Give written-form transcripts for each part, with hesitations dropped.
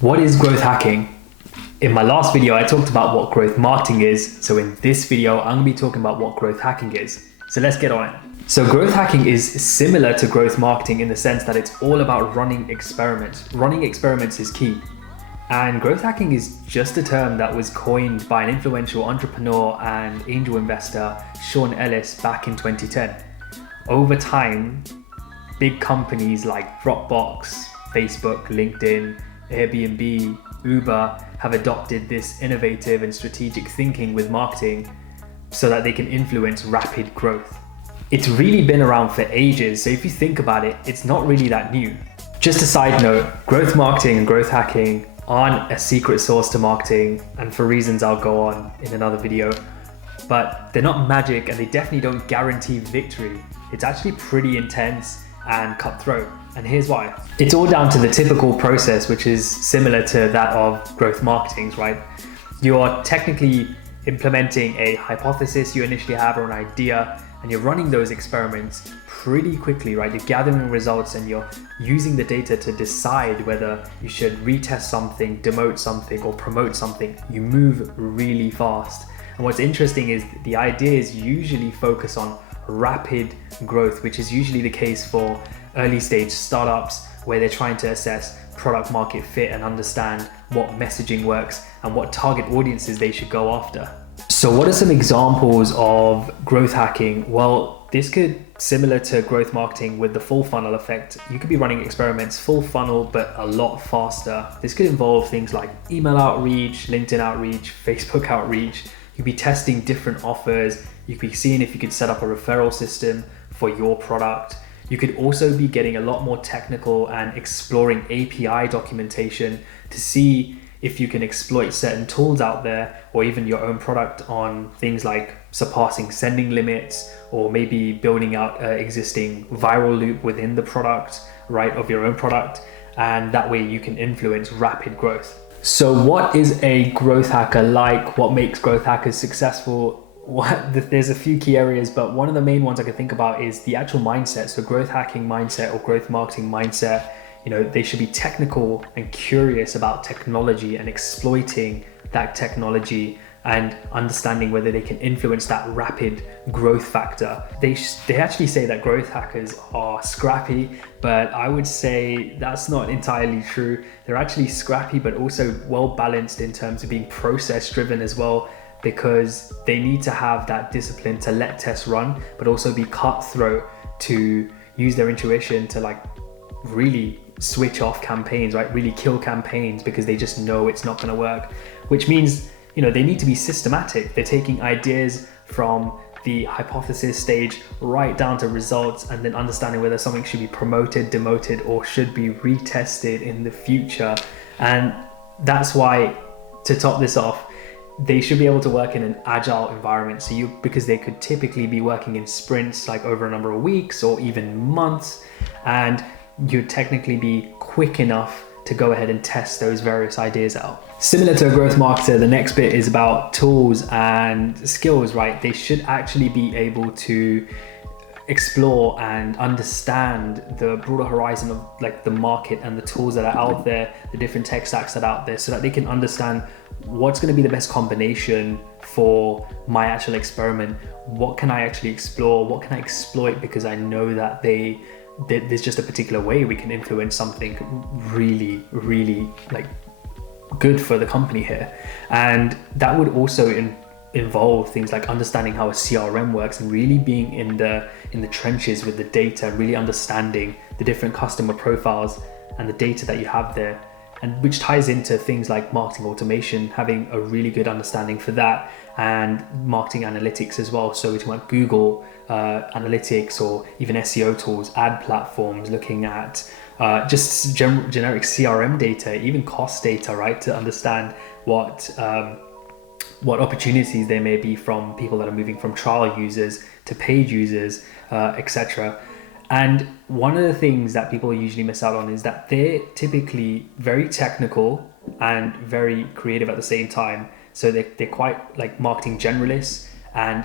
What is growth hacking? In my last video, I talked about what growth marketing is. So in this video, I'm gonna be talking about what growth hacking is. So let's get on it. So growth hacking is similar to growth marketing in the sense that it's all about running experiments. Running experiments is key. And growth hacking is just a term that was coined by an influential entrepreneur and angel investor, Sean Ellis, back in 2010. Over time, big companies like Dropbox, Facebook, LinkedIn, Airbnb, Uber have adopted this innovative and strategic thinking with marketing so that they can influence rapid growth. It's really been around for ages, so if you think about it, it's not really that new. Just a side note, growth marketing and growth hacking aren't a secret sauce to marketing, and for reasons I'll go on in another video, but they're not magic and they definitely don't guarantee victory. It's actually pretty intense and cutthroat. And here's why. It's all down to the typical process, which is similar to that of growth marketing's, right? You're technically implementing a hypothesis you initially have or an idea, and you're running those experiments pretty quickly, right? You're gathering results and you're using the data to decide whether you should retest something, demote something, or promote something. You move really fast. And what's interesting is the ideas usually focus on rapid growth, which is usually the case for early stage startups where they're trying to assess product market fit and understand what messaging works and what target audiences they should go after. So what are some examples of growth hacking? Well, this could similar to growth marketing with the full funnel effect. You could be running experiments full funnel, but a lot faster. This could involve things like email outreach, LinkedIn outreach, Facebook outreach. You'd be testing different offers. You could be seeing if you could set up a referral system for your product. You could also be getting a lot more technical and exploring API documentation to see if you can exploit certain tools out there or even your own product on things like surpassing sending limits or maybe building out an existing viral loop within the product, right, of your own product. And that way you can influence rapid growth. So what is a growth hacker like? What makes growth hackers successful? There's a few key areas, but one of the main ones I can think about is the actual mindset. So growth hacking mindset or growth marketing mindset, they should be technical and curious about technology and exploiting that technology and understanding whether they can influence that rapid growth factor. They actually say that growth hackers are scrappy, but I would say that's not entirely true. They're actually scrappy, but also well balanced in terms of being process driven as well, because they need to have that discipline to let tests run, but also be cutthroat to use their intuition to really switch off campaigns, right? Really kill campaigns because they just know it's not gonna work, which means, they need to be systematic. They're taking ideas from the hypothesis stage right down to results and then understanding whether something should be promoted, demoted, or should be retested in the future. And that's why, to top this off, they should be able to work in an agile environment. Because they could typically be working in sprints like over a number of weeks or even months, and you'd technically be quick enough to go ahead and test those various ideas out. Similar to a growth marketer, the next bit is about tools and skills, right? They should actually be able to explore and understand the broader horizon of the market and the tools that are out there, the different tech stacks that are out there, so that they can understand what's going to be the best combination for my actual experiment. What can I actually explore? What can I exploit? Because I know that there's just a particular way we can influence something really, really good for the company here. And that would also involve things like understanding how a CRM works and really being in the trenches with the data, really understanding the different customer profiles and the data that you have there, and which ties into things like marketing automation, having a really good understanding for that, and marketing analytics as well. So we're talking about Google analytics or even SEO tools, ad platforms, looking at just generic CRM data, even cost data, right, to understand what opportunities there may be from people that are moving from trial users to paid users, etc. And one of the things that people usually miss out on is that they're typically very technical and very creative at the same time. So they're quite like marketing generalists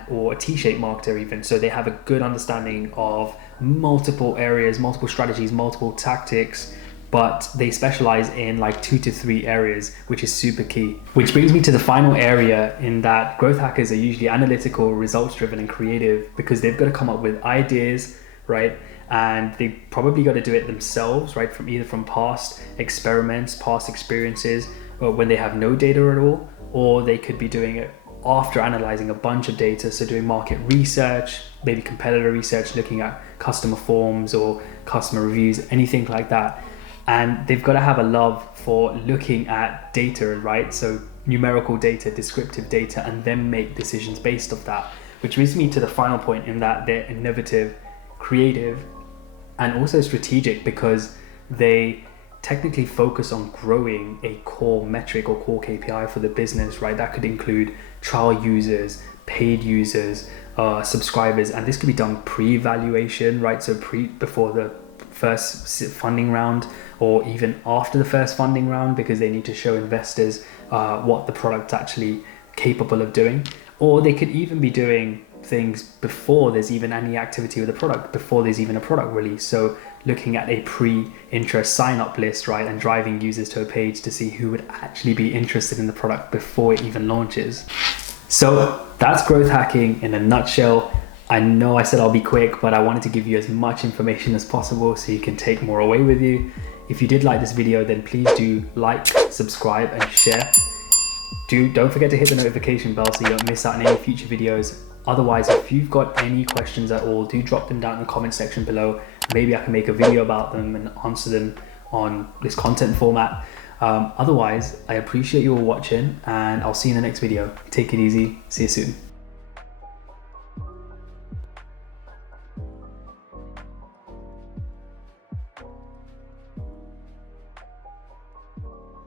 or a T-shaped marketer even. So they have a good understanding of multiple areas, multiple strategies, multiple tactics, but they specialize in like 2 to 3 areas, which is super key. Which brings me to the final area, in that growth hackers are usually analytical, results driven, and creative, because they've got to come up with ideas, right? And they probably got to do it themselves, right? From past experiments, past experiences, or when they have no data at all, or they could be doing it after analyzing a bunch of data. So doing market research, maybe competitor research, looking at customer forms or customer reviews, anything like that. And they've got to have a love for looking at data, right? So numerical data, descriptive data, and then make decisions based off that. Which brings me to the final point, in that they're innovative, creative, and also strategic, because they technically focus on growing a core metric or core KPI for the business, right? That could include trial users, paid users, subscribers, and this could be done pre-evaluation, right? So before the first funding round, or even after the first funding round, because they need to show investors what the product's actually capable of doing. Or they could even be doing things before there's even any activity with the product, before there's even a product release. So looking at a pre-interest sign-up list, right, and driving users to a page to see who would actually be interested in the product before it even launches. So that's growth hacking in a nutshell. I know I said I'll be quick, but I wanted to give you as much information as possible so you can take more away with you. If you did like this video, then please do like, subscribe, and share. Don't forget to hit the notification bell so you don't miss out on any future videos. Otherwise, if you've got any questions at all, do drop them down in the comment section below. Maybe I can make a video about them and answer them on this content format. Otherwise, I appreciate you all watching, and I'll see you in the next video. Take it easy. See you soon.